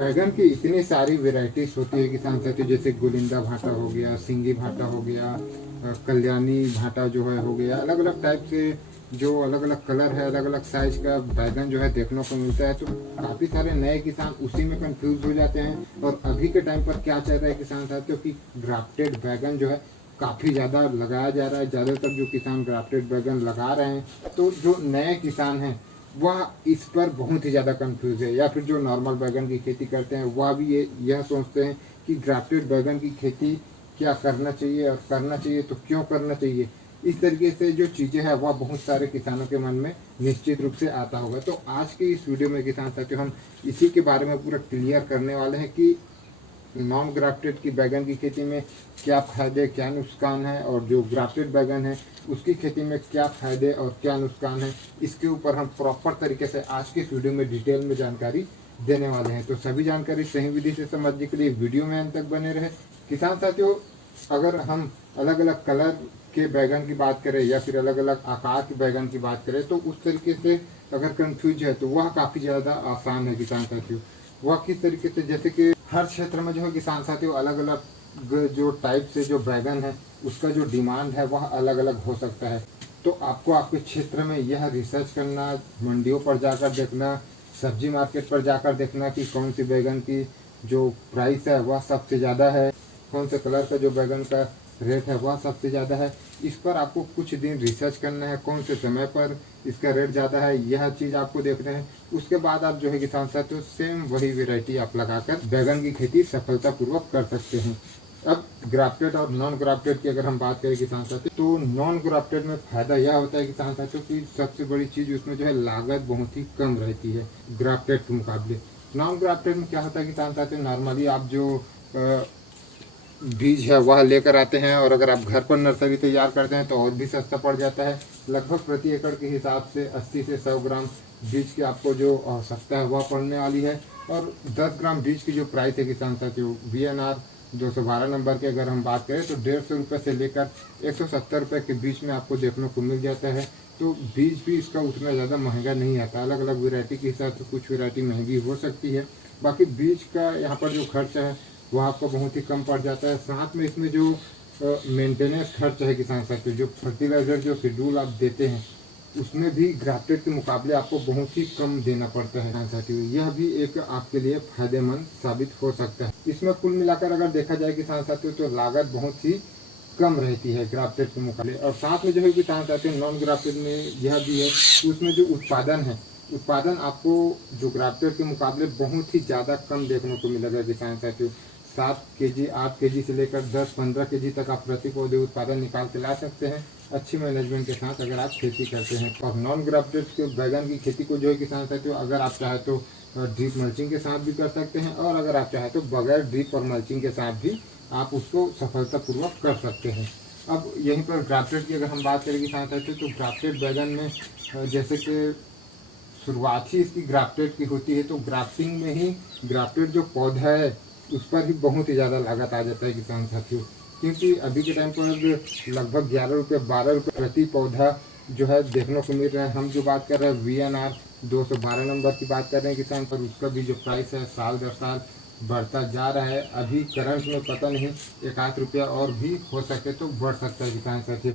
बैगन की इतनी सारी वेराइटीज होती है किसान साथी, जैसे गोलिंदा भाटा हो गया, सिंगी भाटा हो गया, कल्याणी भाटा जो है हो गया, अलग अलग टाइप के जो अलग अलग कलर है, अलग अलग साइज का बैगन जो है देखने को मिलता है। तो काफ़ी सारे नए किसान उसी में कंफ्यूज हो जाते हैं। और अभी के टाइम पर क्या चल रहा है किसान साथियों की ग्राफ्टेड बैगन जो है काफ़ी ज़्यादा लगाया जा रहा है। ज़्यादातर जो किसान ग्राफ्टेड बैगन लगा रहे हैं, तो जो नए किसान हैं वह इस पर बहुत ही ज़्यादा कंफ्यूज है। या फिर जो नॉर्मल बैगन की खेती करते हैं वह भी यह सोचते हैं कि ग्राफ्टेड बैगन की खेती क्या करना चाहिए, और करना चाहिए तो क्यों करना चाहिए। इस तरीके से जो चीज़ें हैं वह बहुत सारे किसानों के मन में निश्चित रूप से आता होगा। तो आज के इस वीडियो में किसान साथियों हम इसी के बारे में पूरा क्लियर करने वाले हैं कि नॉन ग्राफ्टेड की बैगन की खेती में क्या फ़ायदे क्या नुकसान है, और जो ग्राफ्टेड बैगन है उसकी खेती में क्या फ़ायदे और क्या नुकसान है, इसके ऊपर हम प्रॉपर तरीके से आज के इस वीडियो में डिटेल में जानकारी देने वाले हैं। तो सभी जानकारी सही विधि से समझने के लिए वीडियो में अंत तक बने रहे। किसान साथियों, अगर हम अलग अलग कलर के बैगन की बात करें या फिर अलग अलग आकार के बैगन की बात करें, तो उस तरीके से अगर कंफ्यूज है तो वह काफ़ी ज़्यादा आसान है किसान साथियों। वह किस तरीके से, जैसे कि हर क्षेत्र में जो है किसान साथियों अलग अलग जो टाइप से जो बैगन है उसका जो डिमांड है वह अलग अलग हो सकता है। तो आपको आपके क्षेत्र में यह रिसर्च करना, मंडियों पर जाकर देखना, सब्जी मार्केट पर जाकर देखना कि कौन सी बैगन की जो प्राइस है वह सबसे ज़्यादा है, कौन से कलर का जो बैगन का रेट है वह सबसे ज़्यादा है। इस पर आपको कुछ दिन रिसर्च करना है, कौन से समय पर इसका रेट ज़्यादा है यह चीज़ आपको देखना है। उसके बाद आप जो है किसान साथियों सेम वही वेराइटी आप लगाकर बैगन की खेती सफलतापूर्वक कर सकते हैं। अब ग्राफ्टेड और नॉन ग्राफ्टेड की अगर हम बात करें किसान साथियों, तो नॉन ग्राफ्टेड में फ़ायदा यह होता है किसान साथियों की सबसे बड़ी चीज़ उसमें जो है लागत बहुत ही कम रहती है ग्राफ्टेड के मुकाबले। नॉन ग्राफ्टेड में क्या होता है किसान साथियों, नॉर्मली आप जो बीज है वह लेकर आते हैं, और अगर आप घर पर नर्सरी तैयार करते हैं तो और भी सस्ता पड़ जाता है। लगभग प्रति एकड़ के हिसाब से 80 से 100 ग्राम बीज की आपको जो आवश्यकता है वह पड़ने वाली है। और 10 ग्राम बीज की जो प्राइस है किसान साथियों VNR 212 नंबर की अगर हम बात करें तो 150 रुपये से लेकर 170 रुपये के बीच में आपको देखने को मिल जाता है। तो बीज भी इसका उतना ज़्यादा महंगा नहीं आता। अलग अलग वेराइटी के हिसाब से कुछ वेराइटी महंगी हो सकती है, बाकी बीज का यहाँ पर जो खर्च है वह आपको बहुत ही कम पड़ जाता है। साथ में इसमें जो मेंटेनेंस खर्च है किसान साथियों, जो फर्टिलाइज़र जो शेड्यूल आप देते हैं उसमें भी ग्राफ्टेड के मुकाबले आपको बहुत ही कम देना पड़ता है किसान साथियों। यह भी एक आपके लिए फायदेमंद साबित हो सकता है। इसमें कुल मिलाकर अगर देखा जाए किसान साथियों तो लागत बहुत ही कम रहती है ग्राफ्टेड के मुकाबले। और साथ में जो है किसान साथियों नॉन ग्राफ्टेड में यह भी है कि उसमें जो उत्पादन आपको जो ग्राफ्टेड के मुकाबले बहुत ही ज़्यादा कम देखने को मिलेगा किसान साथियों। 7 केजी 8 केजी से लेकर 10-15 केजी तक आप प्रति पौधे उत्पादन निकाल के ला सकते हैं अच्छी मैनेजमेंट के साथ अगर आप खेती करते हैं। और नॉन ग्राफ्टेड के बैगन की खेती को जो है किसान साथियों अगर आप चाहें तो ड्रिप मल्चिंग के साथ भी कर सकते हैं, और अगर आप चाहें तो बगैर ड्रिप और मल्चिंग के साथ भी आप उसको सफलतापूर्वक कर सकते हैं। अब यहीं पर ग्राफ्टेड की अगर हम बात करें किसान साथियों, तो ग्राफ्टेड बैगन में जैसे कि शुरुआत ही इसकी ग्राफ्टेड की होती है, तो ग्राफ्टिंग में ही ग्राफ्टेड जो पौधा है उस पर ही बहुत ही ज़्यादा लागत आ जाता है किसान साथियों। क्योंकि अभी के टाइम पर लगभग 11 रुपये 12 रुपये प्रति पौधा जो है देखने को मिल रहा है। हम जो बात कर रहे हैं VNR 212 नंबर की बात कर रहे हैं किसान पर, उसका भी जो प्राइस है साल दर साल बढ़ता जा रहा है। अभी करंट में पता नहीं 1 आध रुपया और भी हो सके तो बढ़ सकता है किसान साथियों।